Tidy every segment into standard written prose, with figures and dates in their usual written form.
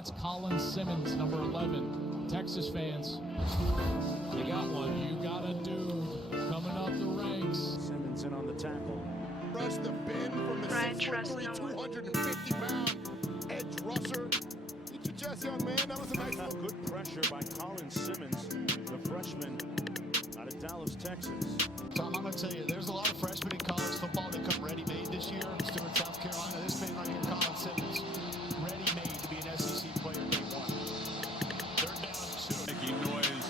That's Colin Simmons, number 11. Texas fans, you got one. You got a dude coming up the ranks. Simmons in on the tackle. Rush the bend from the 6'3", 250-pound edge rusher. Did you just, young man? That was a nice one. Good pressure by Colin Simmons, the freshman out of Dallas, Texas. Tom, I'm going to tell you, there's a lot of freshmen in college football that come ready-made this year. Stewart, South Carolina, this man right here, Colin Simmons, ready-made to be an SEC player day one. Third down, 2. Making noise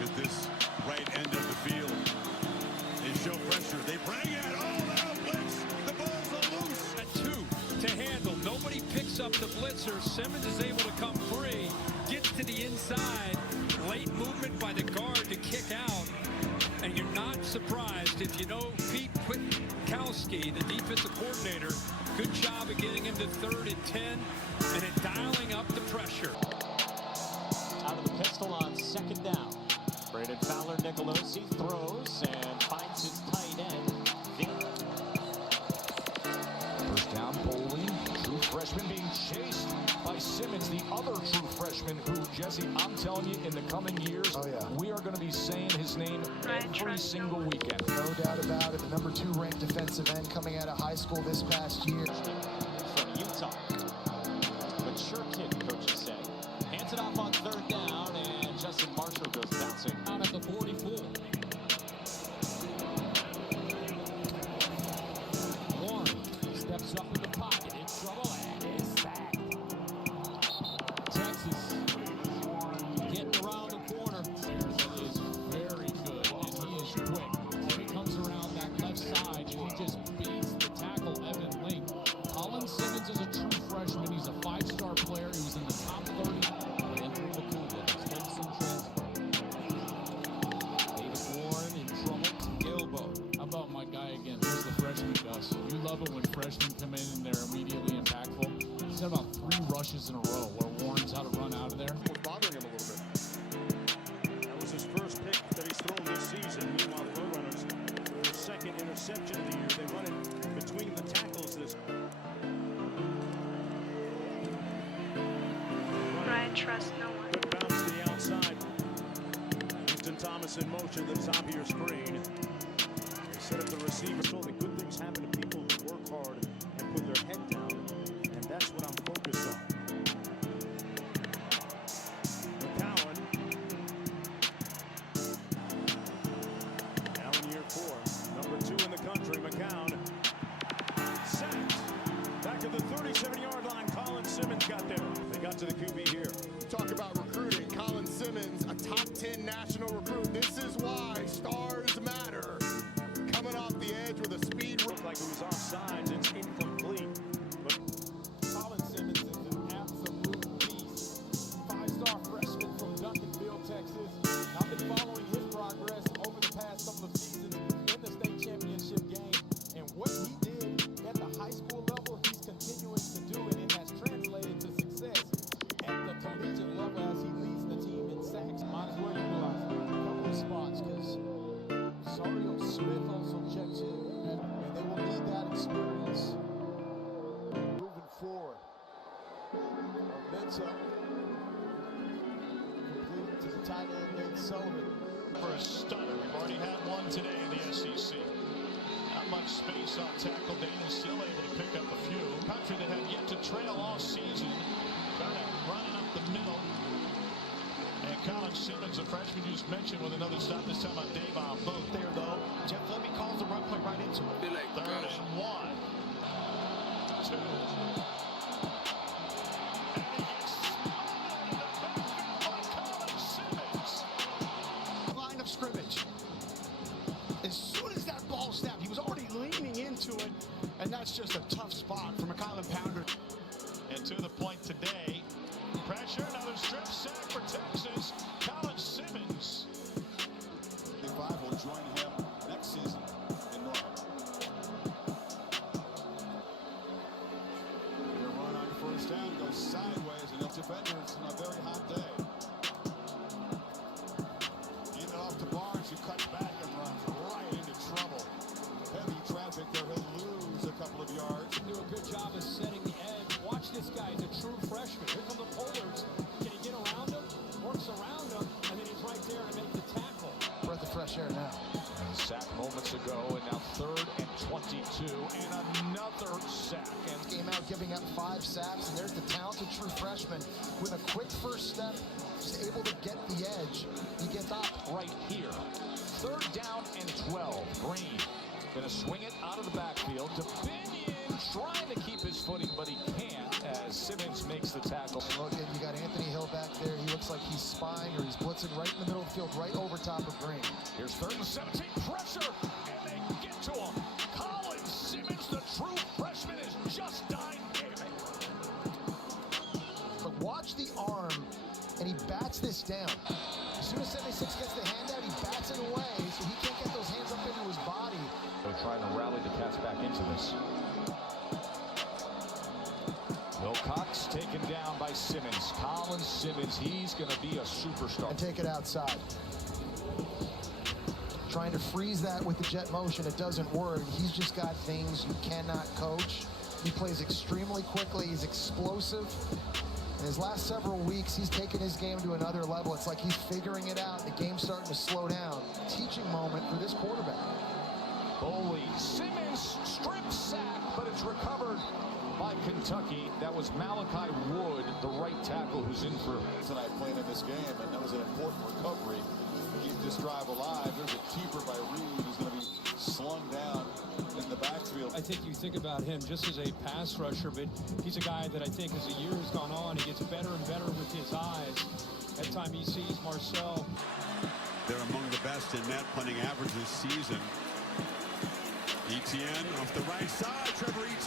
at this right end of the field. They show pressure. They bring it. Oh, now blitz. The ball's loose. At 2 to handle. Nobody picks up the blitzer. Simmons is able to come free. Gets to the inside. Late movement by the guard to kick out. And you're not surprised if you know Pete Kwiatkowski, the defensive coordinator. Good job of getting him to 3rd and 10 and then dialing up the pressure. Out of the pistol on 2nd down. Braden Fowler Nicolosi throws and finds his tight end. First down, Colin, true freshman being chased by Simmons, the other true freshman who, Jesse, I'm telling you, in the coming years, we are going to be saying his name every single weekend. No doubt about it. The number 2 ranked defensive end coming out of high school this past year. From Utah. Mature kid, coaches say. Hands it off on 3rd down, and Justin Marshall goes bouncing out at the 44. Warren steps up in the pocket, in trouble, and is sacked. Texas getting around the corner. He is very good, and he is quick. When he comes around that left side, and he just beats the tackle, Evan Link. Colin Simmons is a true freshman. He's a 5-star player. He was in the top 30. About my guy again. Here's the freshman, Gus. You love it when freshmen come in and they're immediately impactful. He's had about 3 rushes in a row where Warren's had to run out of there. Was bothering him a little bit. That was his first pick that he's thrown this season. Meanwhile, the Roadrunners, their 2nd interception of the year. They run it between the tackles this. Brian, trust no one. Good bounce to the outside. Houston Thomas in motion at the top of your screen. Set up the receiver. So the good things happen to people who work hard and put their head down, and that's what I'm focused on. McCowan. Now in year 4. Number 2 in the country, McCowan. Sacked. Back at the 37-yard line, Colin Simmons got there. They got to the QB here. Talk about recruiting. Colin Simmons, a top 10 national recruit. This is why stars matter. Coming off the edge with a speed. Looked like it was offsides. It's incomplete. But Colin Simmons is an absolute beast. 5-star freshman from Duncanville, Texas. I've been following his progress over the past couple of seasons in the state championship game. And what he did at the high school level, he's continuing to do it, and has translated to success at the collegiate level as he leads the team in sacks. Might as well utilize him in a couple of spots, because Sario Smith also checks in, and they will need that experience moving forward. Armenta completed to the tight end, Nate Sullivan. For a stunner. We've already had one today in the SEC. Not much space on tackle. Daniel's still able to pick up a few. Country that had yet to trail all season. Kind of running up the middle. And Colin Simmons, a freshman you just mentioned, with another stop, this time on Davon Booth. There, though, Jeff Levy calls the run play right into it. 3rd and 1. 2. And he gets smothered in the backfield by Colin Simmons. Line of scrimmage. As soon as that ball snapped, he was already leaning into it, and that's just a tough spot from a Colin Pounder. And to the point today, pressure, another strip sack for Texas. Colin Simmons. 5 will join him next season in Norfolk. Their run on 1st down goes sideways, and it's defenders on a very hot day. Hand it off to Barnes, who cuts back and runs right into trouble. Heavy traffic there, he'll lose a couple of yards. Do a good job of setting the edge. Watch this guy, he's a true freshman. Here come the Polar giving up 5 sacks, and there's the talented true freshman with a quick first step, just able to get the edge. He gets up right here. 3rd down and 12. Green gonna swing it out of the backfield to Binion, trying to keep his footing, but he can't as Simmons makes the tackle. Look, you got Anthony Hill back there. He looks like he's spying or he's blitzing right in the middle of the field, right over top of Green. Here's 3rd and 17, pressure, and they get to him. Colin Simmons, the true freshman, is just dynamic. But watch the arm, and he bats this down. As soon as 76 gets the hand out, he bats it away, so he can't get those hands up into his body. They're trying to rally the Cats back into this. Wilcox taken down by Simmons. Colin Simmons, he's going to be a superstar. And take it outside. Trying to freeze that with the jet motion, it doesn't work. He's just got things you cannot coach. He plays extremely quickly. He's explosive. In his last several weeks, he's taken his game to another level. It's like he's figuring it out. The game's starting to slow down. Teaching moment for this quarterback. Foley, Simmons, strip sack, but it's recovered by Kentucky. That was Malachi Wood, the right tackle, who's in for tonight playing in this game, and that was an important recovery to keep this drive alive. There's a keeper by Reed who's going to be slung down in the backfield. I think you think about him just as a pass rusher, but he's a guy that I think as the year has gone on, he gets better and better with his eyes. Every time he sees Marcel. They're among the best in net punting average this season. Etienne off the right side. Trevor Etienne